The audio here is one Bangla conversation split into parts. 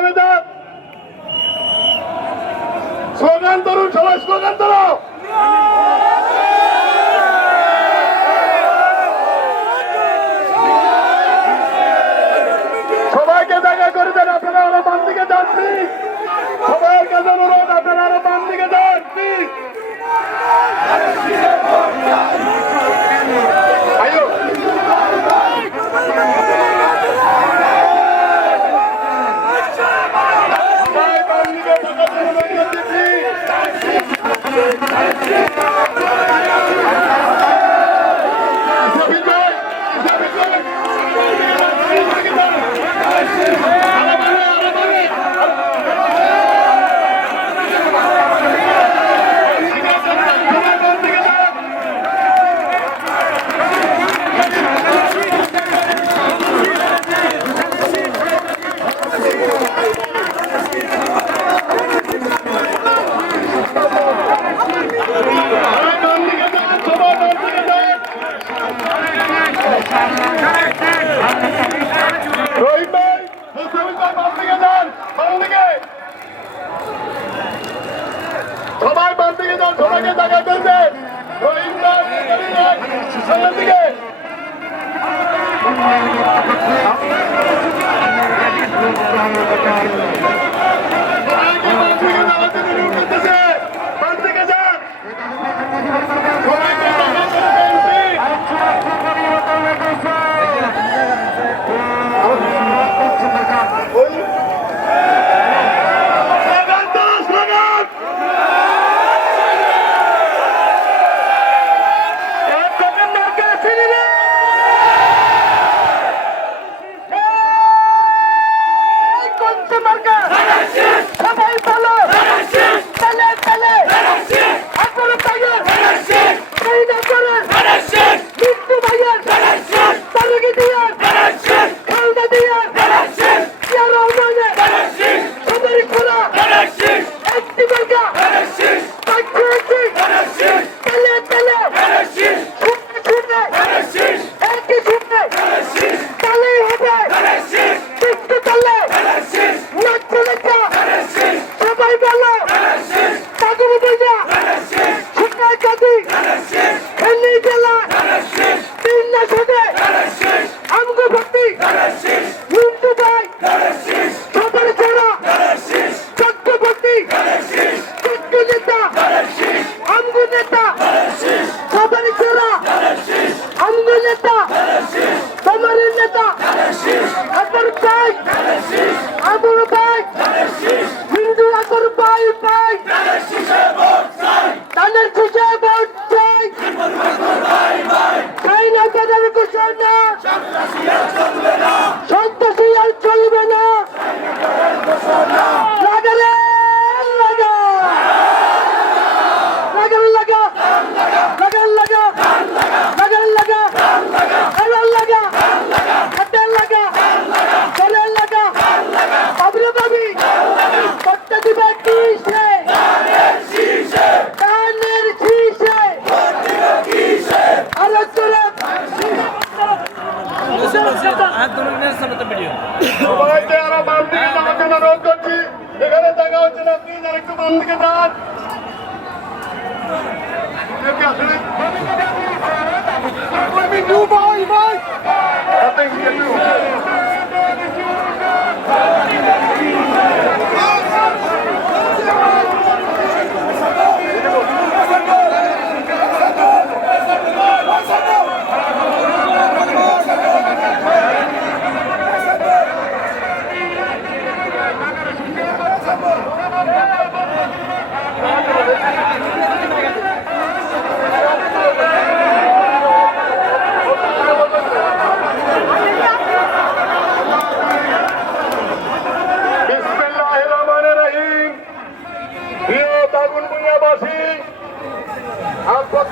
দামেদার স্লোগান ধরুন, সবাই স্লোগান ধরো। সবাইকে দেখা করে দেন, আপনারা আরো বাম দিকে যান প্লিজ। সবাইয়ের কাছে অনুরোধ, আপনারা আরো বাম দিকে যান প্লিজ। আয়ো সবাই বাম দিকে থাকার জন্য অনুরোধ করছি সবাই বাম দিকে যান, সবাইকে দেখা করবে। সামনের দিকে সবাইকে আরো বাম দিকে যাওয়ার জন্য অনুরোধ করছি। এখানে দেখা হচ্ছে না, প্লিজ আর একটু বাম দিকে যান।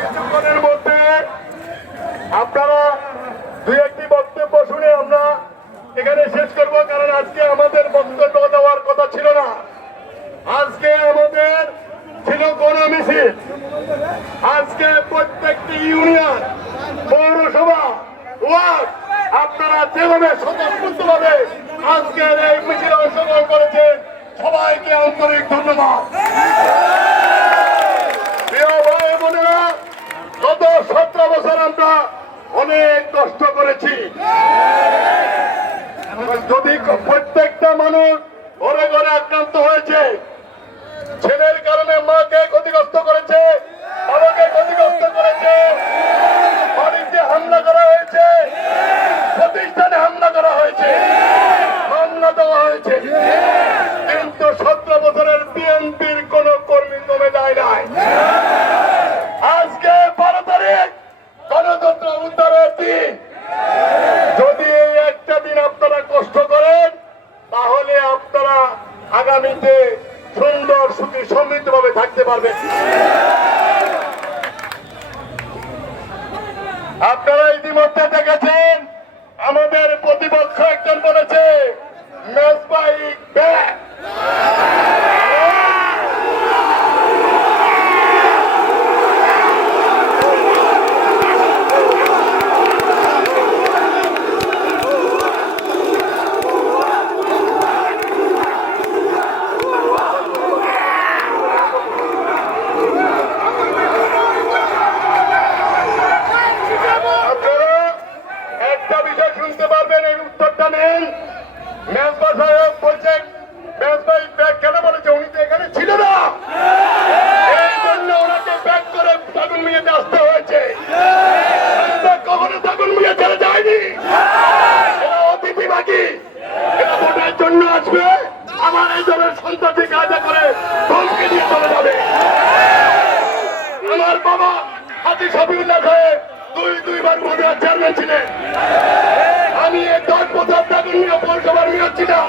কিছুক্ষণের মধ্যে আপনারা দুই একটি বক্তব্য শুনে আমরা এখানে শেষ করব, কারণ আজকে আমাদের বক্তব্য দেওয়ার কথা ছিল না। আজকে আমাদের ছিল গণমিছিল। আজকে প্রত্যেকটি ইউনিয়ন, পৌরসভা, ওয়ার্ড আপনারা যেভাবে স্বতঃস্ফূর্তভাবে আজকের এই মিছিলে অংশগ্রহণ করেছেন সবাইকে আন্তরিক ধন্যবাদ। প্রিয় ভাই বোনেরা, গত 17 বছর আমরা অনেক কষ্ট করেছি। যদি প্রত্যেকটা মানুষ ঘরে ঘরে আক্রান্ত হয়েছে, ছেলের কারণে মাকে ক্ষতিগ্রস্ত করেছে, বাবাকে ক্ষতিগ্রস্ত করেছে, বাড়িতে হামলা করা হয়েছে, প্রতিষ্ঠানে হামলা করা হয়েছে, মামলা দেওয়া হয়েছে, কিন্তু 17 বছরের বিএনপির কোন কর্মী কমে যায় নাই। আজকে 12 তারিখ গণতন্ত্র উদ্ধারের দিন। যদি এই একটা দিন আপনারা কষ্ট করেন তাহলে আপনারা আগামীতে সুন্দর সুখী সমৃদ্ধভাবে থাকতে পারবেন। আপনারা ইতিমধ্যে দেখেছেন আমাদের প্রতিপক্ষ একজন বলেছে মেজবাই ব্যাক। মেজবা সাহেব বলছেন মেজবাই ব্যাগ কেন বলেছে, উনি তো এখানে ছিল না, এই জন্য ওনাকে ব্যাগ করে তাগুন মিয়াতে আসতে হয়েছে। কখনো তাগুন মিয়া ছেড়ে যায়নি, এরা অতিথি বাকি, এরা ভোটের জন্য আসবে, আমার এই দলের সন্তানকে কায়দা করে ধমকে দিয়ে চলে যাবে। আমার বাবা হাজি শফিউল্লাহ সাহেব দুইবার বোর্ডের চেয়ারম্যান ছিলেন, আমি 10 বছর তাগুন মিয়া পৌরসভার মেয়র ছিলাম।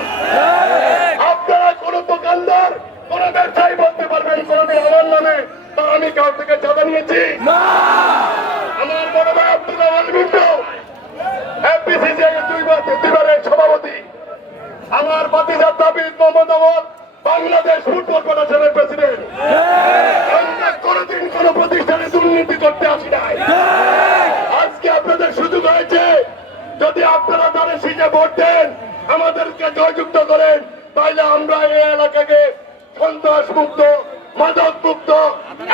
আপনারা কোন দোকানদার কোন ব্যবসায়ী বলতে পারবেন কোনদিন আমার নামে বা আমি কাউ থেকে চাঁদা নিয়েছি? আমার বড় ভাই আব্দুল রহমান মিন্টু এফবিসিসি দুইবারের সভাপতি, আমার ভাতিজা তাবিদ মোহাম্মদ আওয়াল বাংলাদেশ ফুটবল ফেডারেশনের প্রেসিডেন্ট। আমরা কোনদিন কোন প্রতিষ্ঠানে দুর্নীতি করতে আসি নাই। আজকে আপনাদের সুযোগ হয়েছে, যদি আপনারা তাদের সিটে ভোট দেন, আমাদেরকে জয়যুক্ত করেন, তাইলে আমরা এই এলাকাকে সন্ত্রাস মুক্ত, মাদক মুক্ত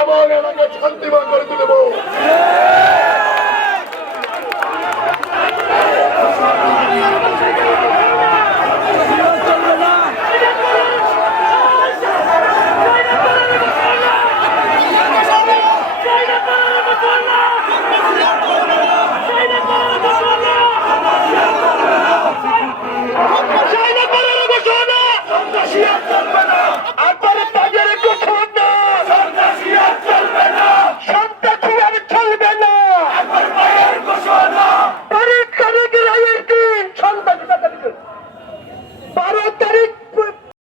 এবং এলাকায় শান্তিময় করে